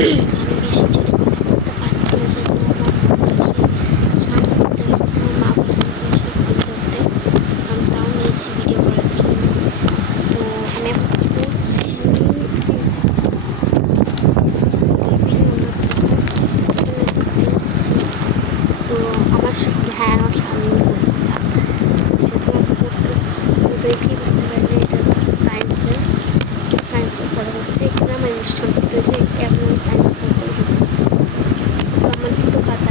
আমি বেশি জোরে কথা বলতে পারছি না, যেহেতু আমার স্নান করতে গেছে। আমার মা বলতে এসে ফোন ধরতে, আমি তাও নিয়েছি ভিডিও করার জন্য। তো আমি এখন পড়ছি পড়ছি। তো আমার হ্যাঁ, আমার সামনেই পরীক্ষা, সেহেতু আমি পড়তে হচ্ছে। তো দেখেই বুঝতে পারলে এটা সায়েন্সের পড়া হচ্ছে। এখানে আমার ইংলিশ কমপ্লিট হয়েছে, এখন আমি সায়েন্স পড়তে বসেছি। তো আমার দুটো খাতা